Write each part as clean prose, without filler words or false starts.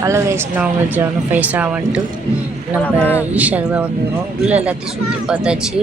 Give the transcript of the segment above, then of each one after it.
Hello guys, நான் உங்கள் Janu Faiza வந்துட்டு நம்ம ஈஷாவுக்கு தான் வந்துடுறோம். உள்ளே எல்லாத்தையும் சுற்றி பார்த்தாச்சு.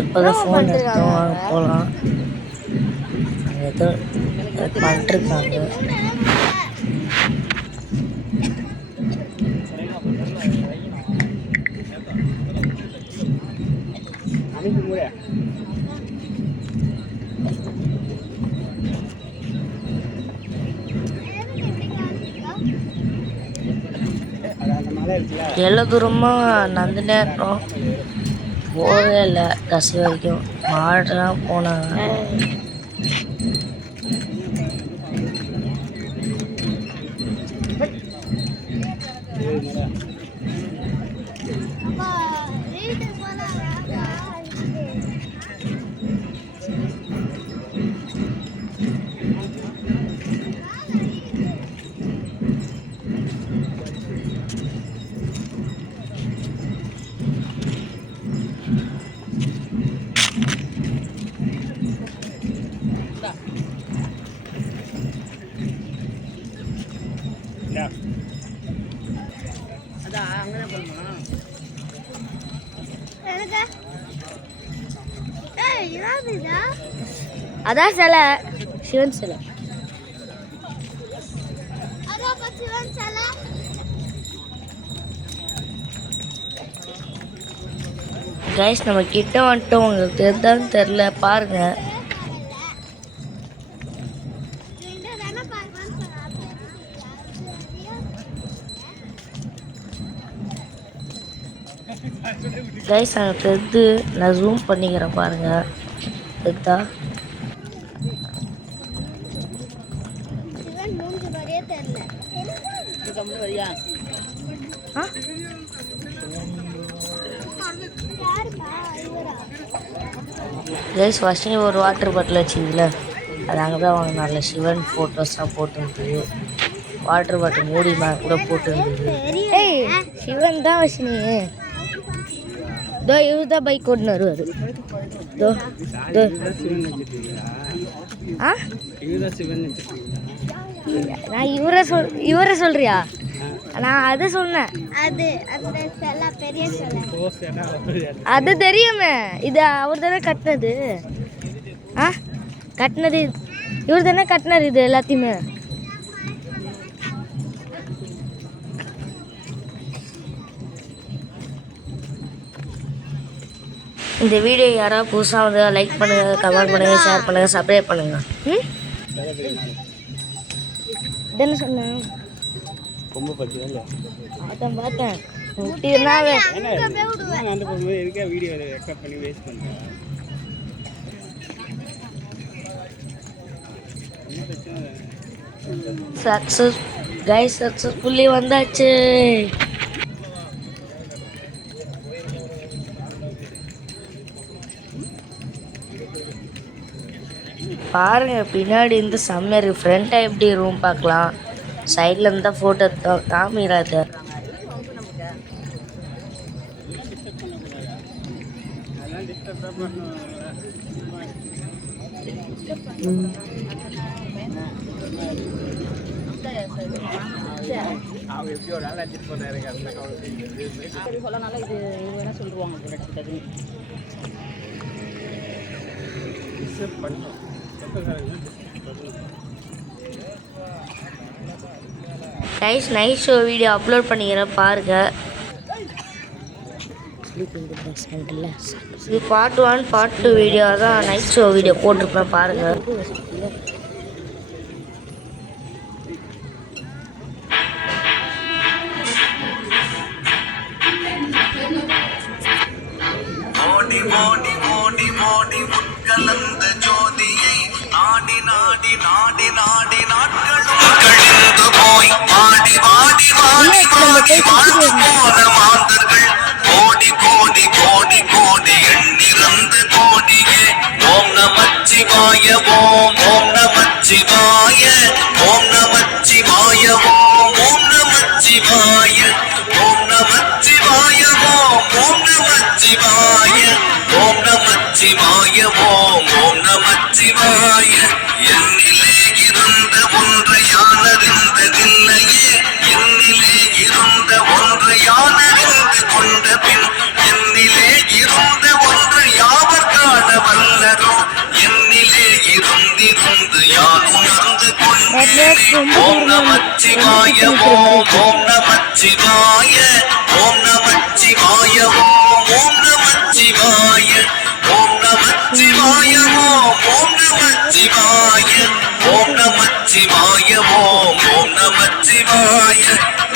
எப்போ தான் ஃபோன் எடுத்தோம் வாங்க போகலாம். ஏதோ பண்ணிட்டுருக்காங்க. எவ்வளோ தூரமாக நடந்துட்டே இருக்கோம், போகவே இல்லை கடைசி வரைக்கும். மாடெல்லாம் போனாங்க. அதான் சிலை, சிவன் சிலை. கைஸ், நம்ம கிட்ட வந்துட்டோம். உங்களுக்கு தெரிதான்னு தெரில, பாருங்க. கைஸ், எனக்கு தெரிது, நான் ஜூம் பண்ணிக்கிறேன் பாருங்க. தெரிதா? கைஸ், ஃபஸ்ட்டு ஒரு வாட்டர் பாட்டில் வச்சுக்கல, அது அங்கே தான் வாங்கினார்ல. சிவன் ஃபோட்டோஸ்லாம் போட்டுருந்துது. வாட்டர் பாட்டில் மூடி கூட போட்டுருந்துது. ஏய், சிவன் தான் வச்சுனீங்க. தோ இவர் தான் பைக் ஓட்டுன்னு வருவார். தோ தோ ஆ, நான் இவரை சொல்றியா? நான் அதை சொன்னேன். அது தெரியுமே, இது அவர் தானே கட்டினது. ஆ, கட்டினது இவர் தானே கட்டினார் இது எல்லாத்தையுமே. இந்த வீடியோ யாராவது புதுசாக வந்து லைக் பண்ணுங்கள், கமெண்ட் பண்ணுங்கள், ஷேர் பண்ணுங்கள், சப்ஸ்கிரைப் பண்ணுங்கள். என்ன சொன்னேன்? அதான் பார்த்தேன். சக்ஸஸ் கைஸ், சக்ஸஸ்ஃபுல்லி வந்தாச்சு. பாருங்க, பின்னாடி இருந்து செம்ம ஃப்ரண்ட்டாக எப்படி ரூம் பார்க்கலாம். சைடில் இருந்தால் ஃபோட்டோ எடுத்தோம், காமிராது. Guys, night show video upload பண்ணிக்கிறேன் பாருங்க. இது பார்ட் 1 பார்ட் 2 வீடியோ தான். நைட் ஷோ வீடியோ போட்டிருப்பேன் பாருங்க. ஓடி ஓடி ஓடி ஓடி உட்கலந்த ஜோதியை நாடி நாடி நாடி நாடி நாட்களும் கழிந்து போய் வாடி வாடி வாடி வாடி வாழ்ந்து போன மாந்தர்கள் கோடி கோடி கோடி கோடி எண்ணிறந்த கோடியே. ஓம் நமச்சிவாய ஓம் ஓம் நம ஓம் நமச்சிவாய ஓம் நமச்சிவாய ஓம் நமச்சிவாய ஓம் நமச்சிவாய ஓம் நமச்சிவாய ஓம் நமச்சிவாய ஓம் நமச்சிவாய ஓம் நமச்சிவாய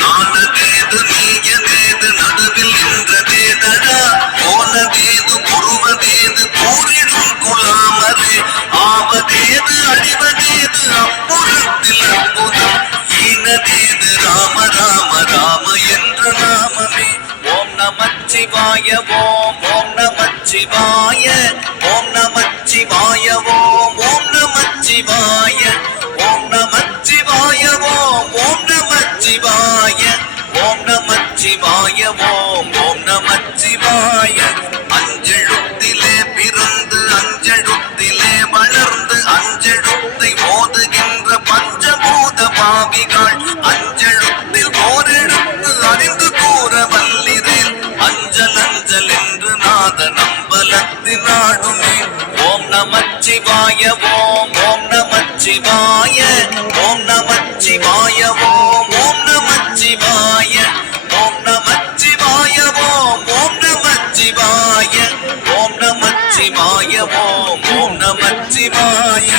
நானதேது நீயதேது நடுவில் நின்றதேதடா போனதேது பொருவதேது கூறிடும் குலாமரே ஆவதேது அழிவதேது அப்புறத்தில் அற்புதம் ஈனதேது ராம ராம ராம என்ற நாமமே ஓம் நமச்சிவாய ஓம் நமச்சிவாய ஓம் நமச்சிவாய ஓம் நமச்சிவாய ஓம் நமச்சிவாய ஓம் நமச்சிவாய ஓம் நமச்சிவாய ஓம் நமச்சிவாய அஞ்செழுத்திலே பிறந்து அஞ்செழுத்திலே வளர்ந்து அஞ்செழுத்தை ஓதுகின்ற பஞ்சபூத பாவிகள் அஞ்செழுத்தில் ஓரெழுத்து அறிந்து கூற வல்லிரேன் அஞ்சல் அஞ்சல் என்று நாத நம்பலத்தின் நாடுமே ஓம் நமச்சிவாய ஓம் நமச்சிவாய ஓம் நமச்சிவாய ஓம் நமச்சிவாய ஓம் நமச்சிவாய ஓம் நமச்சிவாய ஓம் நமச்சிவாய ஓம் நமச்சிவாய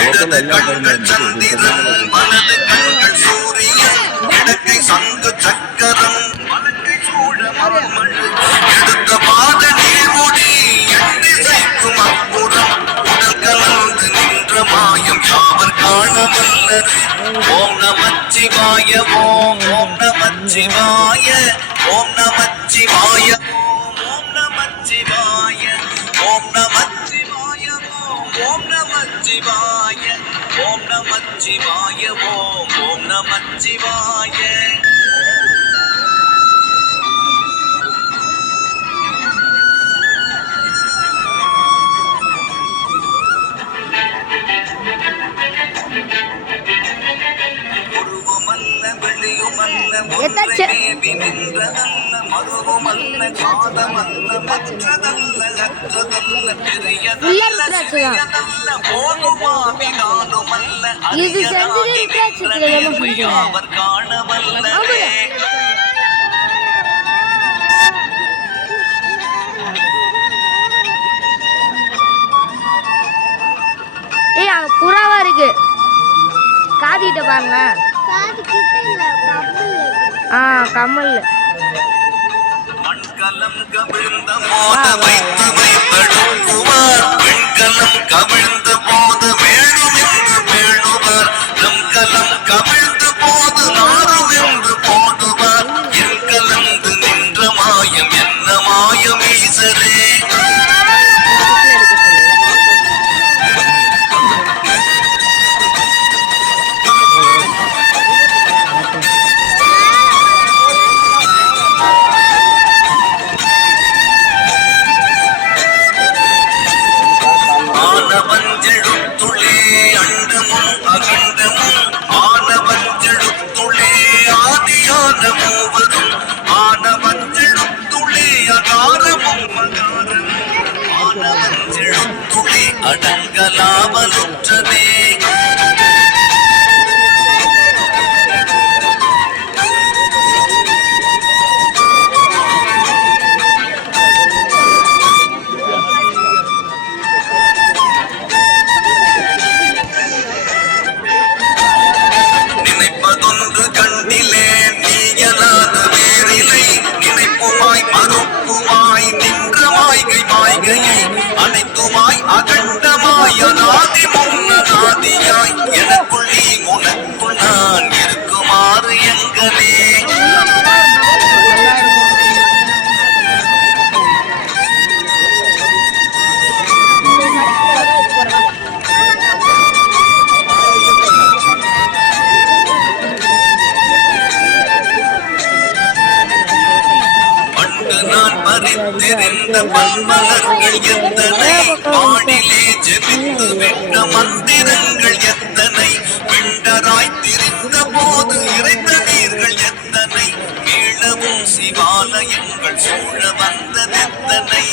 இடது கண்கள் சந்திரன் வலது கண்கள் சூரியன் இடக்கை சங்கு சக்கரம் வலக்கை சூழ மர்மழு எடுத்த பாத நீர்முடி எண்ணிசைக்கும் அப்புறம் உடல் கலந்து நின்ற மாயம் யாவர் காணவல்லது ஓம் நமச்சிவாய ஓம் நமச்சிவாய ஓம் நமச்சிவாய ஓம் நமச்சிவாய ஓம் நமச்சிவாய ஓம் நமச்சிவாய ஓம் நமச்சிவாய ஓம் நமச்சிவாய உருவமல்ல வெளியுமல்ல ஒன்றை மேவி நின்றதல்ல மருவமல்ல காதமல்ல மற்றதல்ல அற்றதல்ல பெரியதல்ல சிறியதல்ல போதுமாவி நானுமல்ல அரியனாகி நின்றனை அவர் காணவல்லரே புறாவா இருக்கு காதிட்ட பாருங்க கமல் மண்கலம் கவிழ்ந்த போத வைத்து வைத்தடுக்குவார் பெண்கலம் கவிழ்ந்த போது வேணும் என்று வேணுவார் நம் கலம் கவிழ்ந்த போது நாரும் என்று போடுவார் என் கலந்து நின்ற மாயம் என்ன மாயம் ஈசரே ஆனவஞ்செழுத்துளே அண்டமும் அகண்டமும் ஆனவஞ்செழுத்துளே ஆதியான மூவரும் ஆனவஞ்செழுத்துளே அகாரமும் மகாரமும் ஆனவஞ்செழுத்துளே அடங்கலாமலுற்றதே நினைப்பதொன்று கண்டிலே நீயலாத வேறிலை நினைப்புமாய் மறுப்புமாய் நின்ற மாய்கை மாய்கையை அனைத்துமாய் அகண்டமாய் அநாதி முன்னநாதியாய் எனக்குள் நீ உனக்குள் நான் இருக்குமாறு எங்களே பண்டு நான் பறித்திருந்த பன்மலர்கள் எத்தனை பாடிலே ஜெபித்து விட்ட மந்திரங்கள் எத்தனை பிண்டராய் திரிந்த போது இறைத்த நீர்கள் எத்தனை மீளவும் சிவாலயங்கள் சூழ வந்ததெத்தனை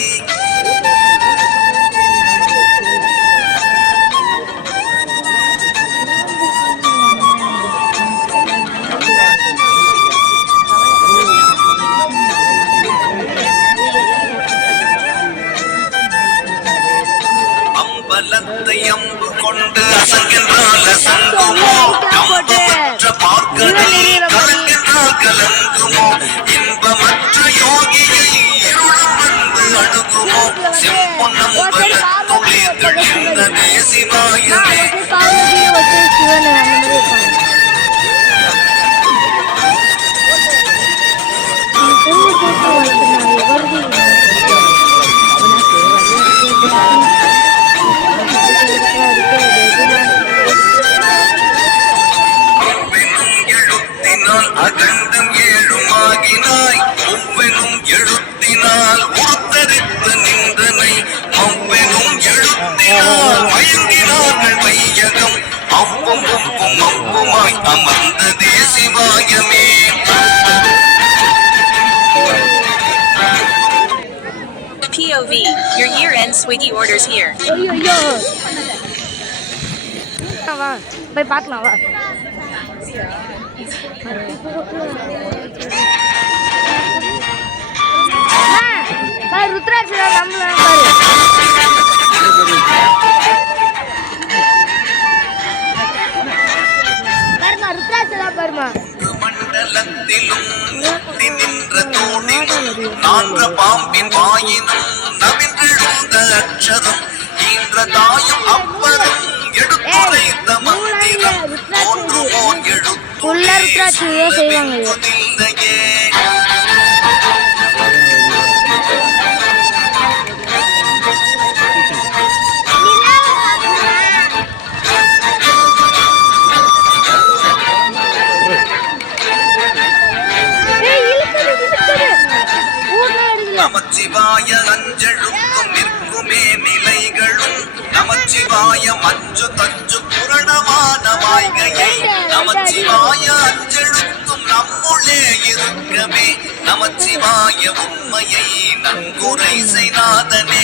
கலங்குமோ இன்பமற்ற யோகியை இருளும் வந்து அணுகுமோ செம்பொன்னம் பலத்துளிர் தெளிந்ததே சிவாயமே அகண்டம் ஏழுமாகினாய் ஒவ்வெனும் எழுத்தினால் உருத்தரித்து நின்றனை அவ்வெனும் எழுத்தினால் மயங்கினார்கள் வையகம் அவ்வும் ஒவ்வும் அவ்வுமாய் அமர்ந்ததே சிவாயமே POV, your year-end Swiggy orders here. போய் பார்க்கலாம் வா பாரு ருத்ராட்சி நம்மள பாரு பாருமா ருத்ராட்சி தான் பாருமா மண்டலத்திலும் முத்தி நின்ற தோணினும் நான்ற பாம்பின் வாயினும் நவின்றெழுந்த அக்ஷரம் ஈன்ற தாயும் அப்பரும் எடுத்துரைத்த மந்திரம் தோன்றுமோன் உள்ள ருத்ராட்சி செய்வாங்க எழுத்துதில்லையே நமச்சிவாய அஞ்செழுத்தும் நிற்குமே நிலைகளும் நமச்சிவாய மஞ்சு தஞ்சு புரணமான வாய்கையை நமச்சிவாய அஞ்செழுத்தும் நம்முள்ளே இருக்கவே நமச்சிவாய உண்மையை நன்குரை செய்நாதனே